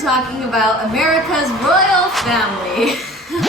we're talking about America's royal family.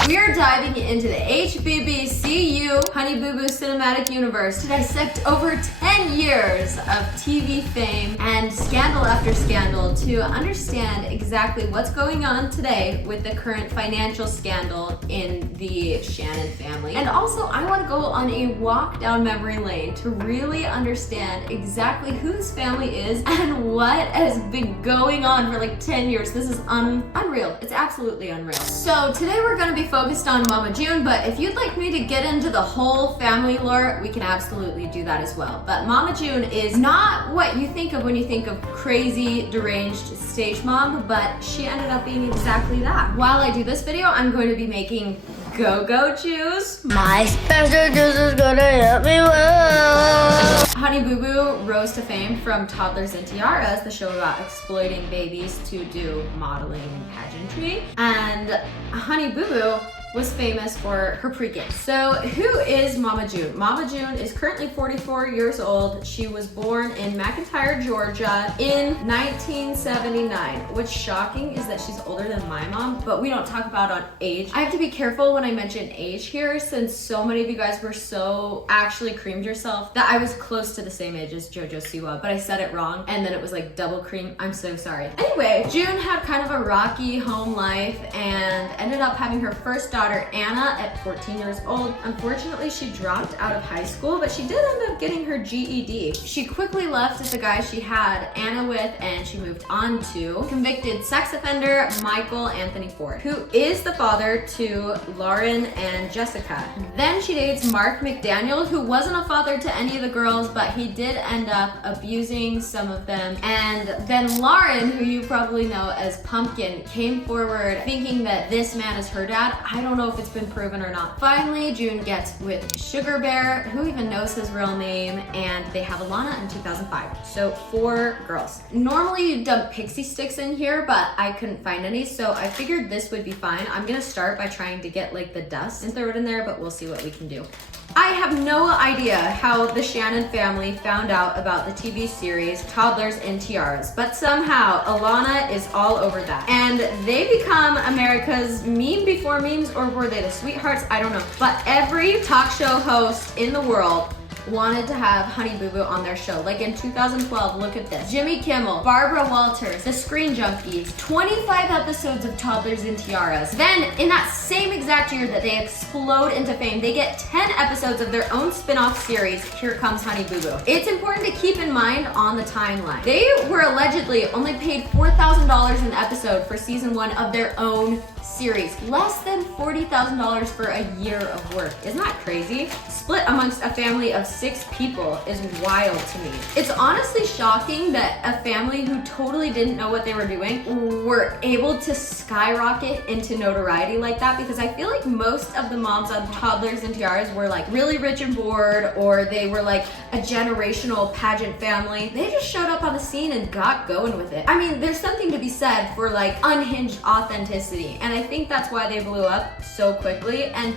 We are diving into the HBBCU Honey Boo Boo Cinematic Universe to dissect over 10 years of TV fame and scandal after scandal to understand exactly what's going on today with the current financial scandal in the Shannon family. And also, I want to go on a walk down memory lane to really understand exactly who this family is and what has been going on for like 10 years. This is unreal. It's absolutely unreal. So today we're going to be focused on Mama June, but if you'd like me to get into the whole family lore, we can absolutely do that as well. But Mama June is not what you think of when you think of crazy, deranged stage mom, but she ended up being exactly that. While I do this video, I'm going to be making go-go juice. My special juice is gonna help me well. Honey Boo Boo rose to fame from Toddlers and Tiaras, the show about exploiting babies to do modeling pageantry. And Honey Boo Boo was famous for her pre-K. So who is Mama June? Mama June is currently 44 years old. She was born in McIntyre, Georgia in 1979. What's shocking is that she's older than my mom, but we don't talk about on age. I have to be careful when I mention age here, since so many of you guys were so actually creamed yourself that I was close to the same age as JoJo Siwa, but I said it wrong and then it was like double cream. I'm so sorry. Anyway, June had kind of a rocky home life and ended up having her first daughter Anna at 14 years old. Unfortunately, she dropped out of high school, but she did end up getting her GED. She quickly left the guy she had Anna with, and she moved on to convicted sex offender Michael Anthony Ford, who is the father to Lauren and Jessica. Then she dates Mark McDaniel, who wasn't a father to any of the girls, but he did end up abusing some of them. And then Lauren, who you probably know as Pumpkin, came forward thinking that this man is her dad. I don't know if it's been proven or not. Finally, June gets with Sugar Bear, who even knows his real name, and they have Alana in 2005. So 4 girls. Normally you dump pixie sticks in here, but I couldn't find any, so I figured this would be fine. I'm gonna start by trying to get like the dust and throw it in there, but we'll see what we can do. I have no idea how the Shannon family found out about the TV series Toddlers and Tiaras, but somehow Alana is all over that. And they become America's meme before memes, or were they the sweethearts? I don't know. But every talk show host in the world wanted to have Honey Boo Boo on their show. Like in 2012, look at this. Jimmy Kimmel, Barbara Walters, The Screen Junkies, 25 episodes of Toddlers and Tiaras. Then in that same exact year that they explode into fame, they get 10 episodes of their own spin-off series, Here Comes Honey Boo Boo. It's important to keep in mind on the timeline. They were allegedly only paid $4,000 an episode for season 1 of their own series. Less than $40,000 for a year of work. Isn't that crazy? Split amongst a family of 6 people is wild to me. It's honestly shocking that a family who totally didn't know what they were doing were able to skyrocket into notoriety like that, because I feel like most of the moms on Toddlers and Tiaras were like really rich and bored, or they were like a generational pageant family. They just showed up on the scene and got going with it. I mean, there's something to be said for like unhinged authenticity, and I think that's why they blew up so quickly, and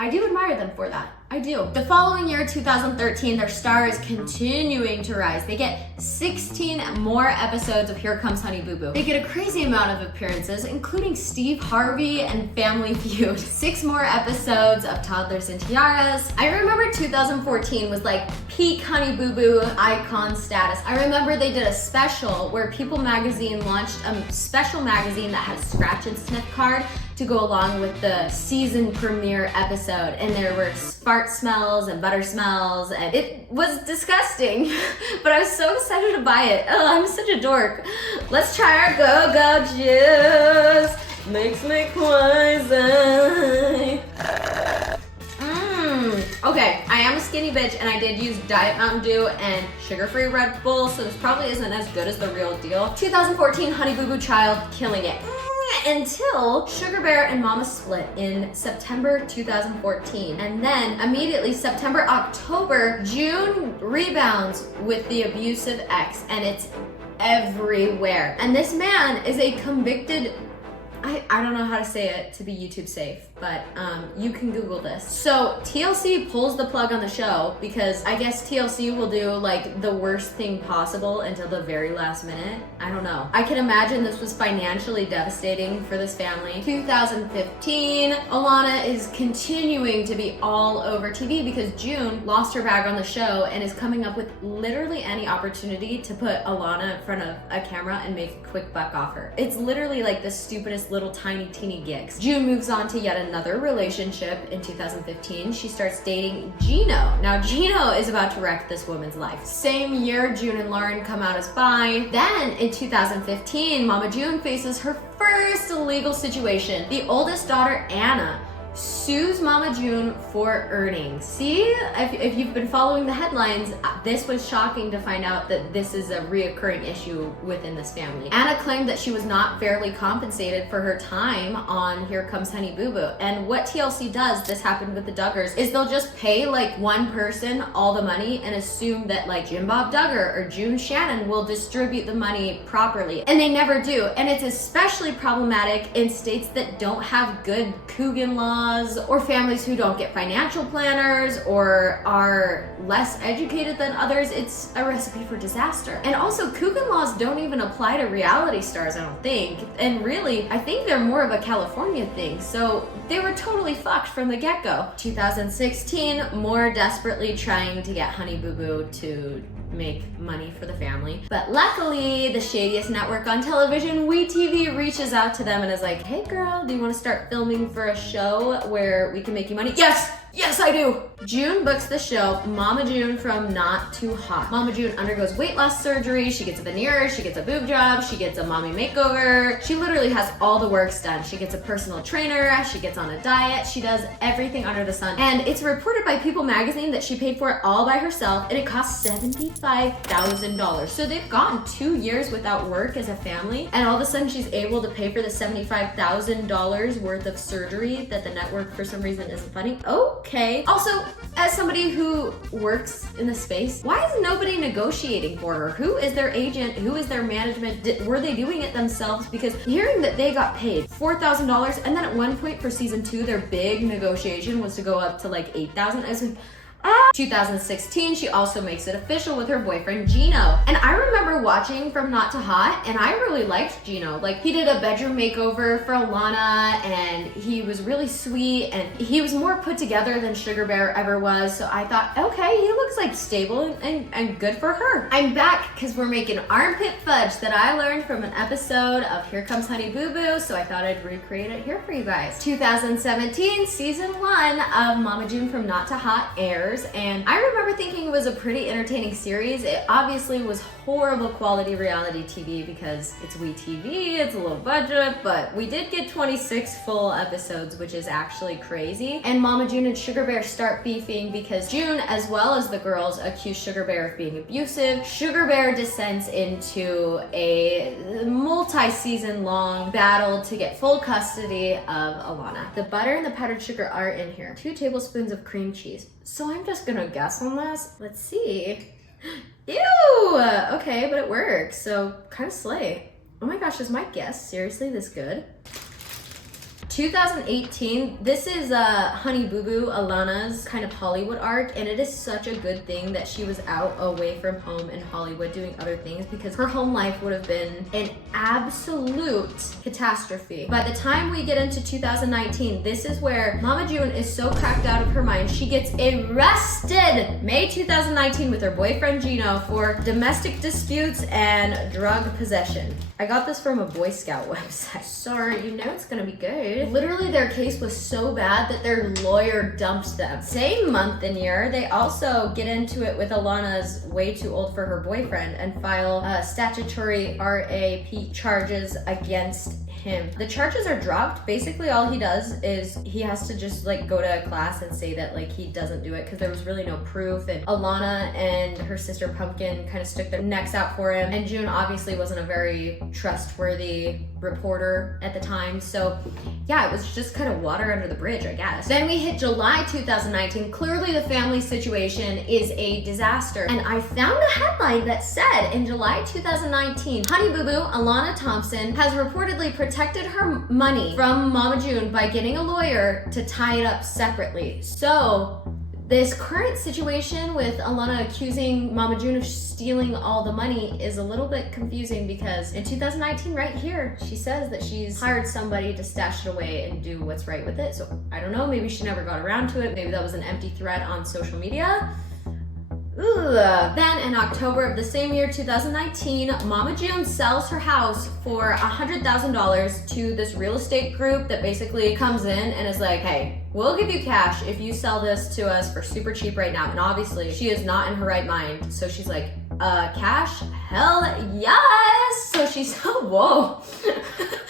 I do admire them for that. I do. The following year, 2013, their star is continuing to rise. They get 16 more episodes of Here Comes Honey Boo Boo. They get a crazy amount of appearances, including Steve Harvey and Family Feud. 6 more episodes of Toddlers and Tiaras. I remember 2014 was like peak Honey Boo Boo icon status. I remember they did a special where People magazine launched a special magazine that had a scratch and sniff card to go along with the season premiere episode, and there were fart smells and butter smells, and it was disgusting, but I was so excited to buy it. Oh, I'm such a dork. Let's try our go-go juice. Makes me crazy. Okay, I am a skinny bitch, and I did use Diet Mountain Dew and sugar-free Red Bull, so this probably isn't as good as the real deal. 2014 Honey Boo Boo Child, killing it. Until Sugar Bear and Mama split in September 2014. And then immediately September, October, June rebounds with the abusive ex, and it's everywhere. And this man is a convicted I don't know how to say it to be YouTube safe, but you can Google this. So TLC pulls the plug on the show because I guess TLC will do like the worst thing possible until the very last minute. I don't know. I can imagine this was financially devastating for this family. 2015, Alana is continuing to be all over TV because June lost her bag on the show and is coming up with literally any opportunity to put Alana in front of a camera and make a quick buck off her. It's literally like the stupidest little tiny teeny gigs. June moves on to yet another relationship in 2015. She starts dating Gino. Now Gino is about to wreck this woman's life. Same year, June and Lauren come out as bi. Then in 2015, Mama June faces her first legal situation. The oldest daughter, Anna, sues Mama June for earnings. See, if you've been following the headlines, this was shocking to find out that this is a reoccurring issue within this family. Anna claimed that she was not fairly compensated for her time on Here Comes Honey Boo Boo. And what TLC does, this happened with the Duggars, is they'll just pay like one person all the money and assume that like Jim Bob Duggar or June Shannon will distribute the money properly. And they never do. And it's especially problematic in states that don't have good Coogan laws, or families who don't get financial planners or are less educated than others. It's a recipe for disaster. And also, Coogan laws don't even apply to reality stars, I don't think. And really, I think they're more of a California thing. So they were totally fucked from the get-go. 2016, more desperately trying to get Honey Boo Boo to make money for the family. But luckily, the shadiest network on television, WeTV, reaches out to them and is like, hey girl, do you want to start filming for a show where we can make you money? Yes! Yes, I do! June books the show Mama June from Not Too Hot. Mama June undergoes weight loss surgery, she gets a veneer, she gets a boob job, she gets a mommy makeover. She literally has all the works done. She gets a personal trainer, she gets on a diet, she does everything under the sun. And it's reported by People magazine that she paid for it all by herself, and it cost $75,000. So they've gone 2 years without work as a family, and all of a sudden she's able to pay for the $75,000 worth of surgery that the network for some reason isn't funding. Okay. Also, as somebody who works in the space, why is nobody negotiating for her? Who is their agent? Who is their management? Were they doing it themselves? Because hearing that they got paid $4,000, and then at one point for season 2, their big negotiation was to go up to like $8,000. I was like, 2016, she also makes it official with her boyfriend Gino. And I remember watching From Not to Hot, and I really liked Gino. Like, he did a bedroom makeover for Alana, and he was really sweet, and he was more put together than Sugar Bear ever was. So I thought, okay, he looks like stable and good for her. I'm back because we're making armpit fudge that I learned from an episode of Here Comes Honey Boo Boo, so I thought I'd recreate it here for you guys. 2017, season 1 of Mama June From Not to Hot airs. And I remember thinking it was a pretty entertaining series. It obviously was horrible quality reality TV because it's WeTV, it's a low budget, but we did get 26 full episodes, which is actually crazy. And Mama June and Sugar Bear start beefing because June, as well as the girls, accuse Sugar Bear of being abusive. Sugar Bear descends into a multi-season long battle to get full custody of Alana. The butter and the powdered sugar are in here. 2 tablespoons of cream cheese. So I'm just gonna guess on this. Let's see. Ew! Okay, but it works. So kind of slay. Oh my gosh, is my guess seriously this good? 2018, this is Honey Boo Boo, Alana's kind of Hollywood arc, and it is such a good thing that she was out away from home in Hollywood doing other things because her home life would have been an absolute catastrophe. By the time we get into 2019, this is where Mama June is so cracked out of her mind, she gets arrested May 2019 with her boyfriend Gino for domestic disputes and drug possession. I got this from a Boy Scout website. Sorry, you know it's gonna be good. Literally, their case was so bad that their lawyer dumped them. Same month and year, they also get into it with Alana's way too old for her boyfriend and file statutory RAP charges against him. The charges are dropped. Basically, all he does is he has to just like go to a class and say that like he doesn't do it because there was really no proof. And Alana and her sister Pumpkin kind of stuck their necks out for him. And June obviously wasn't a very trustworthy reporter at the time. So yeah, it was just kind of water under the bridge, I guess. Then we hit July 2019. Clearly the family situation is a disaster. And I found a headline that said in July 2019, Honey Boo Boo, Alana Thompson, has reportedly protected her money from Mama June by getting a lawyer to tie it up separately. So this current situation with Alana accusing Mama June of stealing all the money is a little bit confusing because in 2019, right here, she says that she's hired somebody to stash it away and do what's right with it. So I don't know, maybe she never got around to it. Maybe that was an empty threat on social media. Ugh. Then in October of the same year, 2019, Mama June sells her house for $100,000 to this real estate group that basically comes in and is like, hey, we'll give you cash if you sell this to us for super cheap right now. And obviously she is not in her right mind. So she's like, cash? Hell yes! So she's, whoa.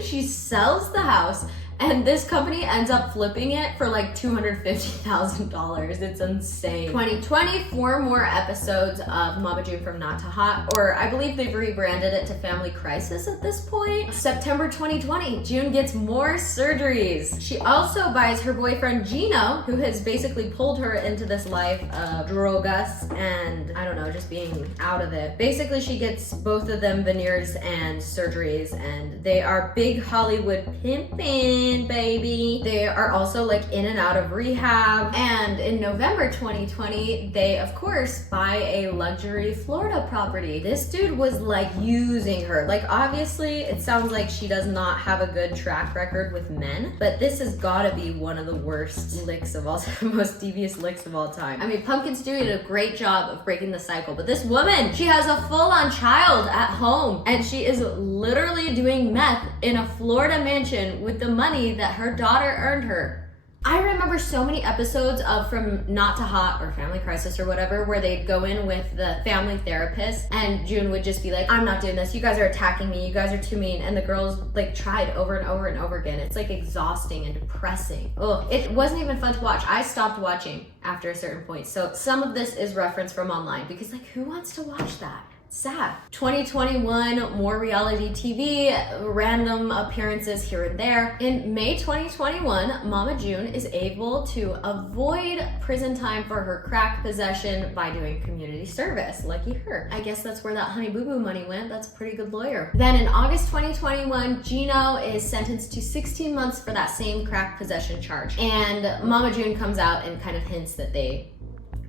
She sells the house. And this company ends up flipping it for like $250,000. It's insane. 2020, 4 more episodes of Mama June from Not to Hot, or I believe they've rebranded it to Family Crisis at this point. September 2020, June gets more surgeries. She also buys her boyfriend Gino, who has basically pulled her into this life of drogas and I don't know, just being out of it. Basically, she gets both of them veneers and surgeries, and they are big Hollywood pimping. Baby. They are also like in and out of rehab. And in November 2020, they of course buy a luxury Florida property. This dude was like using her. Like obviously it sounds like she does not have a good track record with men, but this has gotta be one of the worst licks of all time, most devious licks of all time. I mean, Pumpkin's doing a great job of breaking the cycle, but this woman, she has a full-on child at home and she is literally doing meth in a Florida mansion with the money that her daughter earned her. I remember so many episodes of From Not to Hot or Family Crisis or whatever where they'd go in with the family therapist and June would just be like, I'm not doing this, you guys are attacking me, you guys are too mean, and the girls like tried over and over and over again. It's like exhausting and depressing. Ugh, it wasn't even fun to watch. I stopped watching after a certain point. So some of this is referenced from online because like who wants to watch that? Sad. 2021, more reality TV, random appearances here and there. In May 2021, Mama June is able to avoid prison time for her crack possession by doing community service. Lucky her. I guess that's where that Honey Boo Boo money went. That's a pretty good lawyer. Then in August 2021, Gino is sentenced to 16 months for that same crack possession charge. And Mama June comes out and kind of hints that they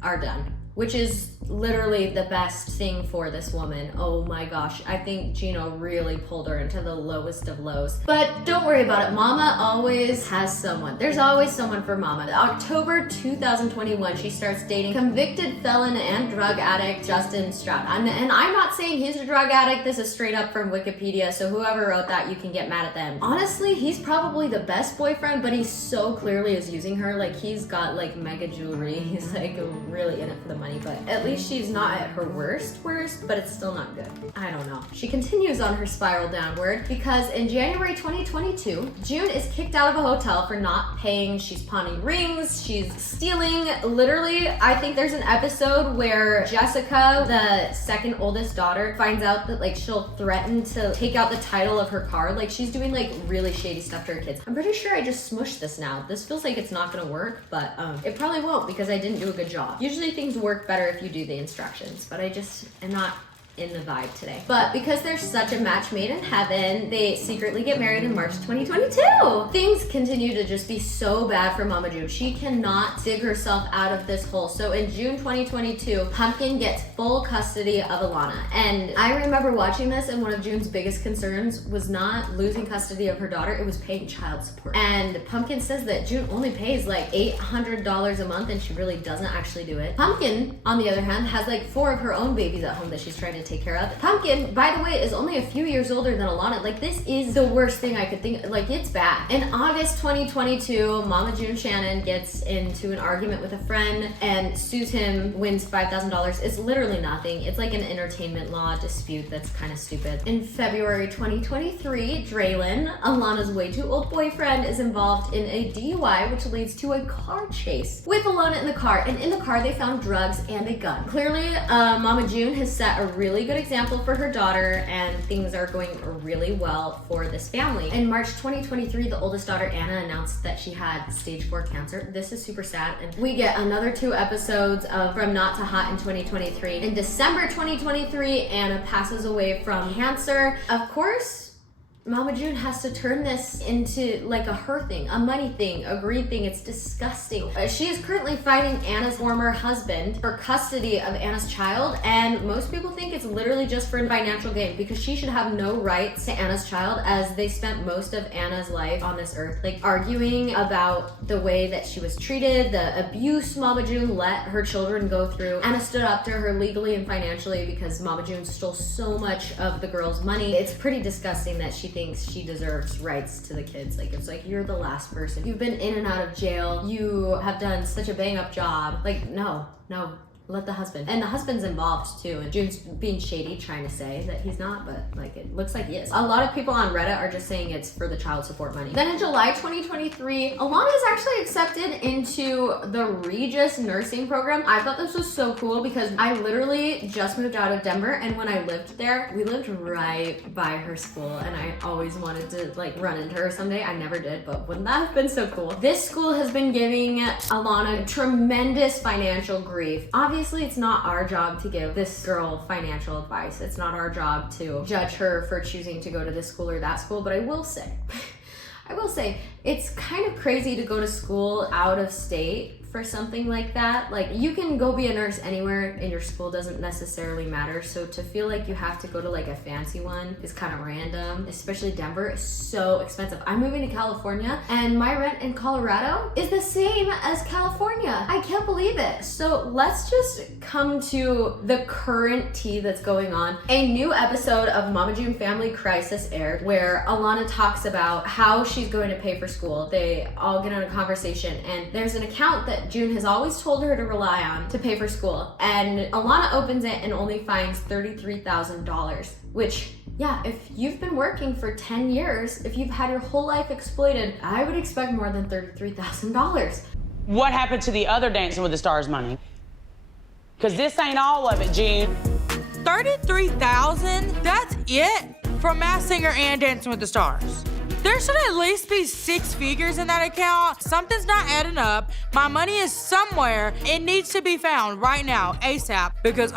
are done, which is literally the best thing for this woman. Oh my gosh, I think Gino really pulled her into the lowest of lows. But don't worry about it, Mama always has someone. There's always someone for Mama. October 2021, she starts dating convicted felon and drug addict Justin Stroud. And I'm not saying he's a drug addict, this is straight up from Wikipedia, so whoever wrote that, you can get mad at them. Honestly, he's probably the best boyfriend, but he so clearly is using her. Like he's got like mega jewelry, he's like really in it for the money, but at least she's not at her worst, but it's still not good. I don't know. She continues on her spiral downward because in January 2022, June is kicked out of a hotel for not paying. She's pawning rings, she's stealing. Literally, I think there's an episode where Jessica, the second oldest daughter, finds out that like she'll threaten to take out the title of her car. Like she's doing like really shady stuff to her kids. I'm pretty sure I just smushed this now. This feels like it's not gonna work, but it probably won't because I didn't do a good job. Usually things work better if you do the instructions, but I just am not in the vibe today. But because there's such a match made in heaven, they secretly get married in March 2022. Things continue to just be so bad for Mama June. She cannot dig herself out of this hole. So in June 2022, Pumpkin gets full custody of Alana. And I remember watching this, and one of June's biggest concerns was not losing custody of her daughter, it was paying child support. And Pumpkin says that June only pays like $800 a month and she really doesn't actually do it. Pumpkin, on the other hand, has like 4 of her own babies at home that she's trying to take care of. Pumpkin, by the way, is only a few years older than Alana. Like this is the worst thing I could think. Like it's bad. In August 2022, Mama June Shannon gets into an argument with a friend and sues him, wins $5,000. It's literally nothing. It's like an entertainment law dispute that's kind of stupid. In February 2023, Draylon, Alana's way too old boyfriend, is involved in a DUI, which leads to a car chase with Alana in the car. And in the car, they found drugs and a gun. Clearly, Mama June has set a really really good example for her daughter, and things are going really well for this family. In March 2023, the oldest daughter, Anna, announced that she had stage 4 cancer. This is super sad, and we get another 2 episodes of From Not to Hot in 2023. In December 2023, Anna passes away from cancer. Of course, Mama June has to turn this into like a her thing, a money thing, a greed thing. It's disgusting. She is currently fighting Anna's former husband for custody of Anna's child, and most people think it's literally just for financial gain, because she should have no rights to Anna's child, as they spent most of Anna's life on this earth like arguing about the way that she was treated, the abuse Mama June let her children go through. Anna stood up to her legally and financially because Mama June stole so much of the girl's money. It's pretty disgusting that she thinks she deserves rights to the kids. Like, it's like, you're the last person. You've been in and out of jail. You have done such a bang up job. Like, no, let the husband. And the husband's involved too. And June's being shady, trying to say that he's not, but like, it looks like he is. A lot of people on Reddit are just saying it's for the child support money. Then in July 2023, Alana is actually accepted into the Regis nursing program. I thought this was so cool because I literally just moved out of Denver, and when I lived there, we lived right by her school, and I always wanted to like run into her someday. I never did, but wouldn't that have been so cool? This school has been giving Alana tremendous financial grief. Obviously, it's not our job to give this girl financial advice. It's not our job to judge her for choosing to go to this school or that school, but I will say, it's kind of crazy to go to school out of state for something like that. Like, you can go be a nurse anywhere and your school doesn't necessarily matter. So to feel like you have to go to like a fancy one is kind of random, especially Denver is so expensive. I'm moving to California and my rent in Colorado is the same as California. I can't believe it. So let's just come to the current tea that's going on. A new episode of Mama June Family Crisis aired where Alana talks about how she's going to pay for school. They all get in a conversation, and there's an account that June has always told her to rely on to pay for school, and Alana opens it and only finds $33,000, which, yeah, if you've been working for 10 years, if you've had your whole life exploited, I would expect more than $33,000. What happened to the other Dancing with the Stars money? Because this ain't all of it, June. $33,000? That's it? For Masked Singer and Dancing with the Stars. There should at least be 6 figures in that account. Something's not adding up. My money is somewhere. It needs to be found right now, ASAP, because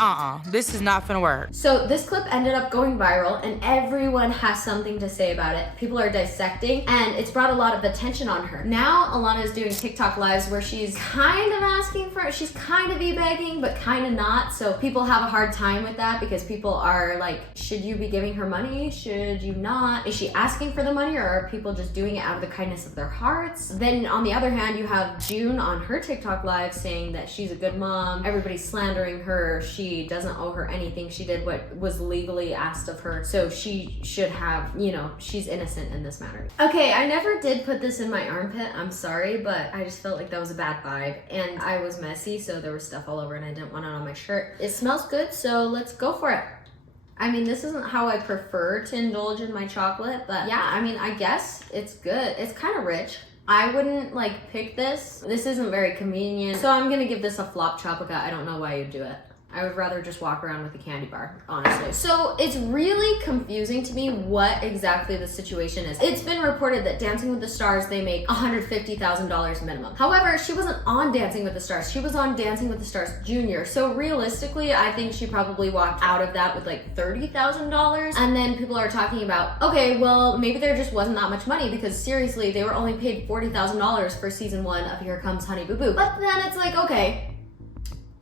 this is not gonna work. So this clip ended up going viral, and everyone has something to say about it. People are dissecting, and it's brought a lot of attention on her. Now Alana is doing TikTok lives where she's kind of asking for it. She's kind of begging, but kind of not. So people have a hard time with that because people are like, should you be giving her money? Should you not? Is she asking for the money, or are people just doing it out of the kindness of their hearts? Then on the other hand, you have June on her TikTok live saying that she's a good mom. Everybody's slandering her. She doesn't owe her anything. She did what was legally asked of her. So she should have, she's innocent in this matter. Okay, I never did put this in my armpit. I'm sorry, but I just felt like that was a bad vibe. And I was messy, so there was stuff all over and I didn't want it on my shirt. It smells good, so let's go for it. I mean, this isn't how I prefer to indulge in my chocolate, but yeah, I mean, I guess it's good. It's kind of rich. I wouldn't like pick this. This isn't very convenient. So I'm gonna give this a flop Tropica. I don't know why you'd do it. I would rather just walk around with a candy bar, honestly. So it's really confusing to me what exactly the situation is. It's been reported that Dancing with the Stars, they make $150,000 minimum. However, she wasn't on Dancing with the Stars. She was on Dancing with the Stars Junior. So realistically, I think she probably walked out of that with like $30,000. And then people are talking about, okay, well, maybe there just wasn't that much money because seriously, they were only paid $40,000 for season 1 of Here Comes Honey Boo Boo. But then it's like, okay,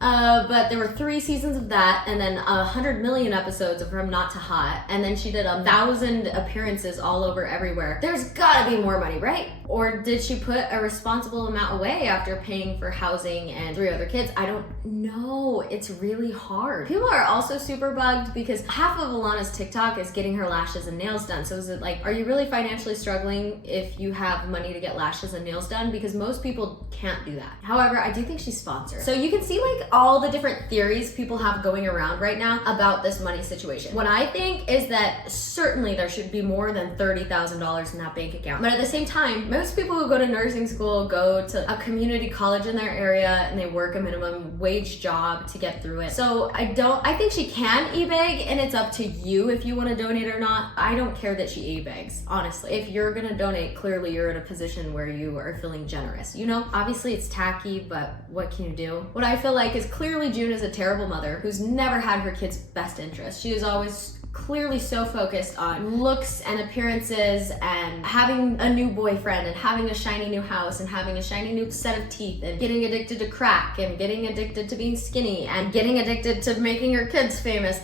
but there were 3 seasons of that, and then 100 million episodes of From Not to Hot, and then she did 1,000 appearances all over everywhere. There's gotta be more money, right? Or did she put a responsible amount away after paying for housing and 3 other kids? I don't know. It's really hard. People are also super bugged because half of Alana's TikTok is getting her lashes and nails done. So is it like, are you really financially struggling if you have money to get lashes and nails done? Because most people can't do that. However, I do think she's sponsored. So you can see like all the different theories people have going around right now about this money situation. What I think is that certainly there should be more than $30,000 in that bank account. But at the same time, most people who go to nursing school go to a community college in their area and they work a minimum wage job to get through it. So I think she can e-beg, and it's up to you if you want to donate or not. I don't care that she e-begs, honestly. If you're gonna donate, clearly you're in a position where you are feeling generous. You know, obviously it's tacky, but what can you do? What I feel like is clearly June is a terrible mother who's never had her kid's best interest. She is always clearly so focused on looks and appearances and having a new boyfriend and having a shiny new house and having a shiny new set of teeth and getting addicted to crack and getting addicted to being skinny and getting addicted to making her kids famous.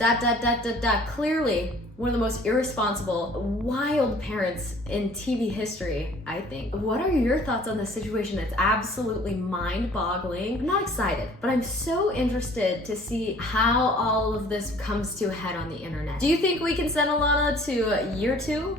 Clearly one of the most irresponsible, wild parents in TV history, I think. What are your thoughts on this situation? It's absolutely mind-boggling. I'm not excited, but I'm so interested to see how all of this comes to a head on the internet. Do you think we can send Alana to year 2?